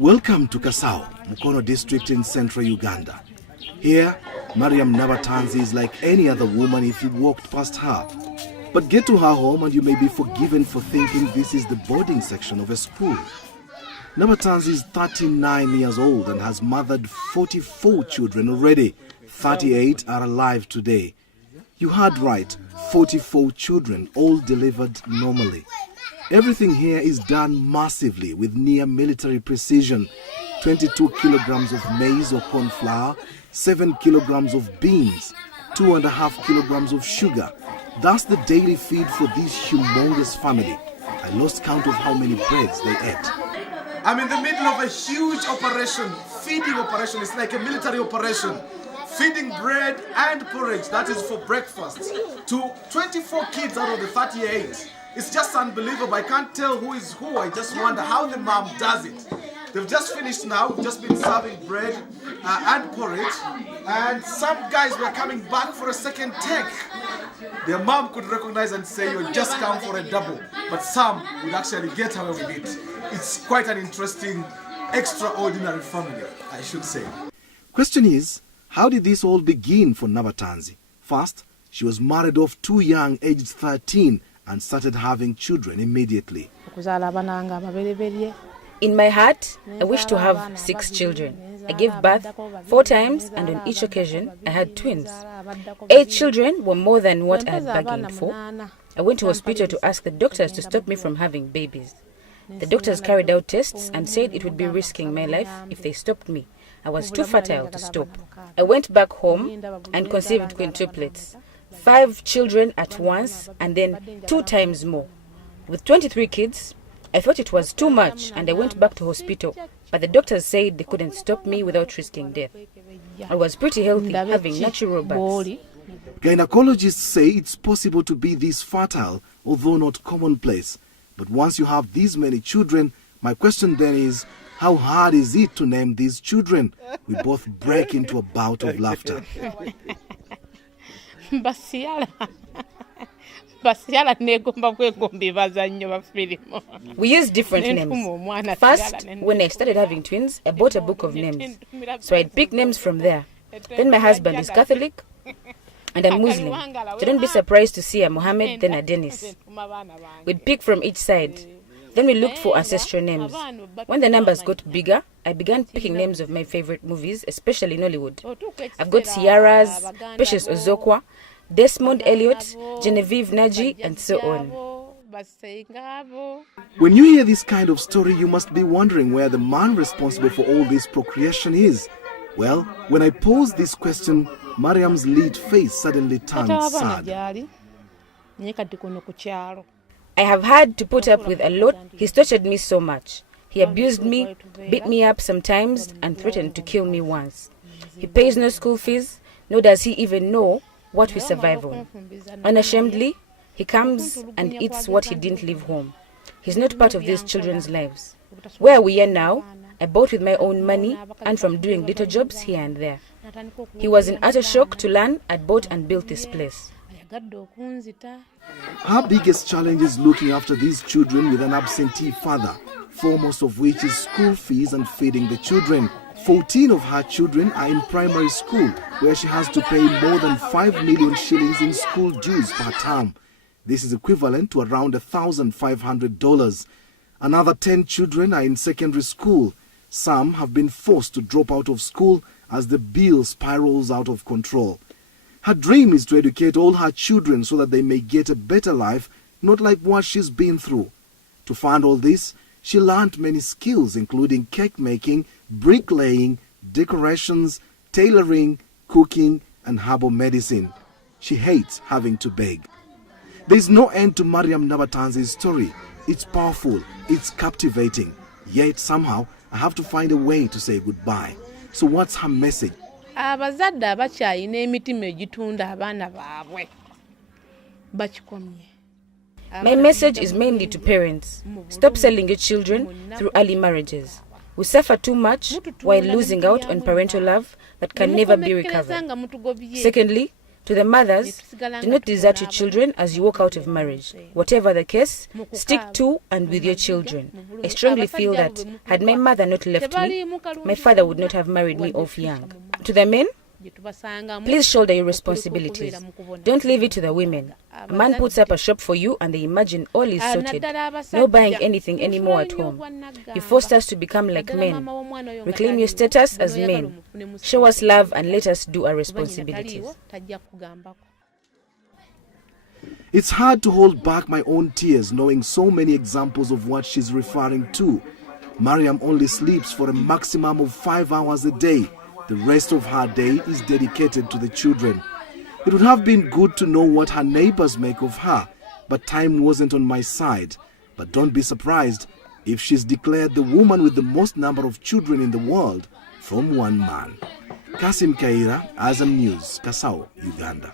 Welcome to Kasao, Mukono district in central Uganda. Here, Mariam Nabatanzi is like any other woman if you walked past her. But get to her home and you may be forgiven for thinking this is the boarding section of a school. Nabatanzi is 39 years old and has mothered 44 children already. 38 are alive today. You heard right, 44 children, all delivered normally. Everything here is done massively with near military precision. 22 kilograms of maize or corn flour, 7 kilograms of beans, 2.5 kilograms of sugar. That's the daily feed for this humongous family. I lost count of how many breads they ate. I'm in the middle of a huge operation, feeding operation. It's like a military operation. Feeding bread and porridge, that is for breakfast, to 24 kids out of the 38. It's just unbelievable. I can't tell who is who. I just wonder how the mom does it. They've just finished now. We've just been serving bread and porridge. And some guys were coming back for a second take. Their mom could recognize and say, you just come for a double. But some would actually get away with it. It's quite an interesting, extraordinary family, I should say. Question is, how did this all begin for Nabatanzi? First, she was married off too young, aged 13, and started having children immediately. In my heart, I wish to have 6 children. I gave birth 4 times, and on each occasion, I had twins. 8 children were more than what I had bargained for. I went to hospital to ask the doctors to stop me from having babies. The doctors carried out tests and said it would be risking my life if they stopped me. I was too fertile to stop. I went back home and conceived quintuplets. 5 children at once and then 2 times more. With 23 kids, I thought it was too much and I went back to hospital, but the doctors said they couldn't stop me without risking death. I was pretty healthy, having natural births. Gynecologists say it's possible to be this fertile, although not commonplace. But once you have these many children, my question then is, how hard is it to name these children? We both break into a bout of laughter. We use different names. First, when I started having twins, I bought a book of names. So I'd pick names from there. Then my husband is Catholic and I'm Muslim. So don't be surprised to see a Mohammed, then a Dennis. We'd pick from each side. Then we looked for ancestral names. When the numbers got bigger, I began picking names of my favorite movies, especially in Hollywood. I've got Ciara's, Precious Ozokwa, Desmond Elliot, Genevieve Naji, and so on. When you hear this kind of story, you must be wondering where the man responsible for all this procreation is. Well, when I posed this question, Mariam's lead face suddenly turned sad. I have had to put up with a lot. He's tortured me so much. He abused me, beat me up sometimes, and threatened to kill me once. He pays no school fees, nor does he even know what we survive on. Unashamedly, he comes and eats what he didn't leave home. He's not part of these children's lives. Where we are now, I bought with my own money and from doing little jobs here and there. He was in utter shock to learn I'd bought and built this place. Her biggest challenge is looking after these children with an absentee father, foremost of which is school fees and feeding the children. 14 of her children are in primary school, where she has to pay more than 5 million shillings in school dues per term. This is equivalent to around $1,500. Another 10 children are in secondary school. Some have been forced to drop out of school as the bill spirals out of control. Her dream is to educate all her children so that they may get a better life, not like what she's been through. To fund all this, she learned many skills, including cake making, bricklaying, decorations, tailoring, cooking, and herbal medicine. She hates having to beg. There's no end to Mariam Nabatanzi's story. It's powerful, it's captivating. Yet somehow, I have to find a way to say goodbye. So what's her message? Abazadde abakyayina emitima egitunda abaana baabwe bakikomye. My message is mainly to parents. Stop selling your children through early marriages. We suffer too much while losing out on parental love that can never be recovered. Secondly, To the mothers, do not desert your children as you walk out of marriage. Whatever the case, stick to and with your children. I strongly feel that had my mother not left me, my father would not have married me off young. To the men, please shoulder your responsibilities. Don't leave it to the women. A man puts up a shop for you and they imagine all is sorted. No buying anything anymore at home. You forced us to become like men. Reclaim your status as men. Show us love and let us do our responsibilities. It's hard to hold back my own tears knowing so many examples of what she's referring to. Mariam only sleeps for a maximum of 5 hours a day. The rest of her day is dedicated to the children. It would have been good to know what her neighbors make of her, but time wasn't on my side. But don't be surprised if she's declared the woman with the most number of children in the world from one man. Kasim Kaira, Azam News, Kasao, Uganda.